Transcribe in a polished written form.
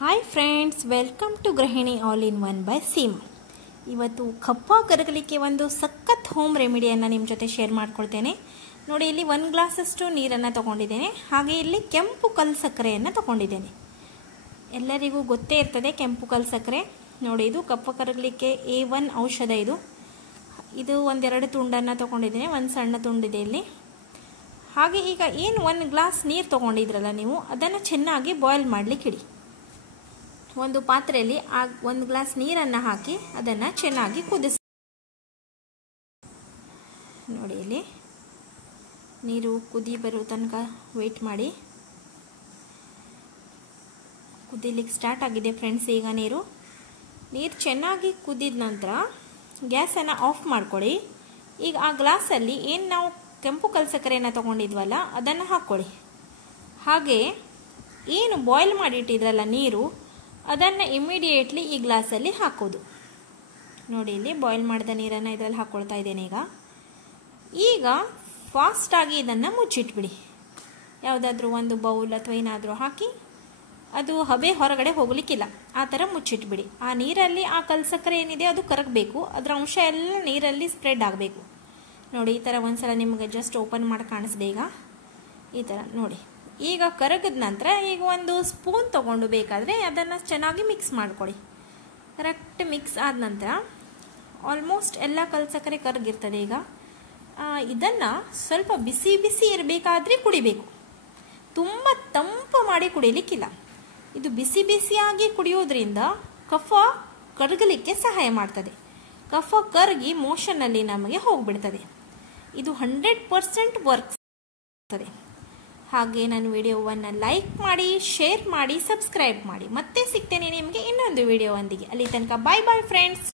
Hi friends, welcome to ಗೃಹಿಣಿ all in one by Seema. ಇವತ್ತು ಕಫ ಕರಗಲಿಕ್ಕೆ ಒಂದು ಸಖತ್ ಹೋಮ್ ರೆಮಿಡಿಯನ್ನು ನಿಮ್ಮ ಜೊತೆ ಶೇರ್ ಮಾಡ್ಕೊಳ್ತೇನೆ. ನೋಡಿ, ಇಲ್ಲಿ 1 ಗ್ಲಾಸಷ್ಟು ನೀರನ್ನು ತಗೊಂಡಿದ್ದೇನೆ. ಹಾಗೆ ಇಲ್ಲಿ ಕೆಂಪು ಕಲ್ಲು ಸಕ್ಕರೆಯನ್ನು ತಗೊಂಡಿದ್ದೇನೆ. ಎಲ್ಲರಿಗೂ ಗೊತ್ತೇ ಇರ್ತದೆ ಕೆಂಪು ಕಲ್ಲು ಸಕ್ಕರೆ. ನೋಡಿ, ಇದು ಕಫ ಕರಗಲಿಕ್ಕೆ A1 ಔಷಧ. ಇದು ಒಂದೆರಡು ತುಂಡನ್ನು ತಗೊಂಡಿದ್ದೇನೆ, ಒಂದು ಸಣ್ಣ ತುಂಡಿದೆ ಇಲ್ಲಿ. ಹಾಗೆ ಈಗ ಏನು 1 ಗ್ಲಾಸ್ ನೀರು ತಗೊಂಡಿದ್ರಲ್ಲ ನೀವು, ಅದನ್ನು ಚೆನ್ನಾಗಿ ಬಾಯ್ಲ್ ಮಾಡಲಿಕ್ಕೆ ಇಡಿ. ಒಂದು ಪಾತ್ರೆಯಲ್ಲಿ 1 ಗ್ಲಾಸ್ ನೀರನ್ನು ಹಾಕಿ ಅದನ್ನು ಚೆನ್ನಾಗಿ ಕುದಿಸಿ. ನೋಡಿ, ಇಲ್ಲಿ ನೀರು ಕುದಿ ಬರೋ ತನಕ ವೆಯ್ಟ್ ಮಾಡಿ. ಕುದಿಲಿಕ್ಕೆ ಸ್ಟಾರ್ಟ್ ಆಗಿದೆ ಫ್ರೆಂಡ್ಸ್. ಈಗ ನೀರು ಚೆನ್ನಾಗಿ ಕುದಿದ ನಂತರ ಗ್ಯಾಸನ್ನು ಆಫ್ ಮಾಡ್ಕೊಳ್ಳಿ. ಈಗ ಆ ಗ್ಲಾಸಲ್ಲಿ ಏನು ನಾವು ಕೆಂಪು ಕಲ್ಲು ಸಕ್ಕರೆಯನ್ನು ತಗೊಂಡಿದ್ವಲ್ಲ ಅದನ್ನು ಹಾಕ್ಕೊಳ್ಳಿ. ಹಾಗೆ ಏನು ಬಾಯ್ಲ್ ಮಾಡಿಟ್ಟಿದ್ರಲ್ಲ ನೀರು, ಅದನ್ನು ಇಮಿಡಿಯೇಟ್ಲಿ ಈ ಗ್ಲಾಸಲ್ಲಿ ಹಾಕೋದು. ನೋಡಿ, ಇಲ್ಲಿ ಬಾಯ್ಲ್ ಮಾಡಿದ ನೀರನ್ನು ಇದರಲ್ಲಿ ಹಾಕ್ಕೊಳ್ತಾ ಇದ್ದೇನೆ. ಈಗ ಫಾಸ್ಟಾಗಿ ಇದನ್ನು ಮುಚ್ಚಿಟ್ಬಿಡಿ. ಯಾವುದಾದ್ರೂ ಒಂದು ಬೌಲ್ ಅಥವಾ ಏನಾದರೂ ಹಾಕಿ, ಅದು ಹಬೆ ಹೊರಗಡೆ ಹೋಗಲಿಕ್ಕಿಲ್ಲ, ಆ ಥರ ಮುಚ್ಚಿಟ್ಬಿಡಿ. ಆ ನೀರಲ್ಲಿ ಆ ಕಲ್ಲು ಸಕ್ಕರೆ ಏನಿದೆ ಅದು ಕರಗಬೇಕು, ಅದರ ಅಂಶ ಎಲ್ಲ ನೀರಲ್ಲಿ ಸ್ಪ್ರೆಡ್ ಆಗಬೇಕು. ನೋಡಿ, ಈ ಥರ ಒಂದ್ಸಲ ನಿಮಗೆ ಜಸ್ಟ್ ಓಪನ್ ಮಾಡಿ ಕಾಣಿಸ್ದೆ. ಈಗ ಈ ಥರ ನೋಡಿ. ಈಗ ಕರಗಿದ ನಂತರ ಈಗ ಒಂದು ಸ್ಪೂನ್ ತೊಗೊಂಡು ಬೇಕಾದರೆ ಅದನ್ನು ಚೆನ್ನಾಗಿ ಮಿಕ್ಸ್ ಮಾಡ್ಕೊಳ್ಳಿ. ಕರೆಕ್ಟ್ ಮಿಕ್ಸ್ ಆದ ನಂತರ ಆಲ್ಮೋಸ್ಟ್ ಎಲ್ಲ ಕಲ್ಲು ಸಕ್ಕರೆ ಕರಗಿರ್ತದೆ. ಈಗ ಇದನ್ನು ಸ್ವಲ್ಪ ಬಿಸಿ ಬಿಸಿ ಇರಬೇಕಾದ್ರೆ ಕುಡಿಬೇಕು, ತುಂಬ ತಂಪು ಮಾಡಿ ಕುಡಿಲಿಕ್ಕಿಲ್ಲ. ಇದು ಬಿಸಿ ಬಿಸಿಯಾಗಿ ಕುಡಿಯೋದ್ರಿಂದ ಕಫ ಕರಗಲಿಕ್ಕೆ ಸಹಾಯ ಮಾಡ್ತದೆ. ಕಫ ಕರಗಿ ಮೋಷನಲ್ಲಿ ನಮಗೆ ಹೋಗ್ಬಿಡ್ತದೆ. ಇದು 100% ವರ್ಕ್ ಆಗ್ತದೆ. ಹಾಗೆ ನನ್ನ ವಿಡಿಯೋವನ್ನು ಲೈಕ್ ಮಾಡಿ, ಶೇರ್ ಮಾಡಿ, ಸಬ್ಸ್ಕ್ರೈಬ್ ಮಾಡಿ. ಮತ್ತೆ ಸಿಗ್ತೇನೆ ನಿಮಗೆ ಇನ್ನೊಂದು ವಿಡಿಯೋವೊಂದಿಗೆ. ಅಲ್ಲಿ ತನಕ ಬಾಯ್ ಬಾಯ್ ಫ್ರೆಂಡ್ಸ್.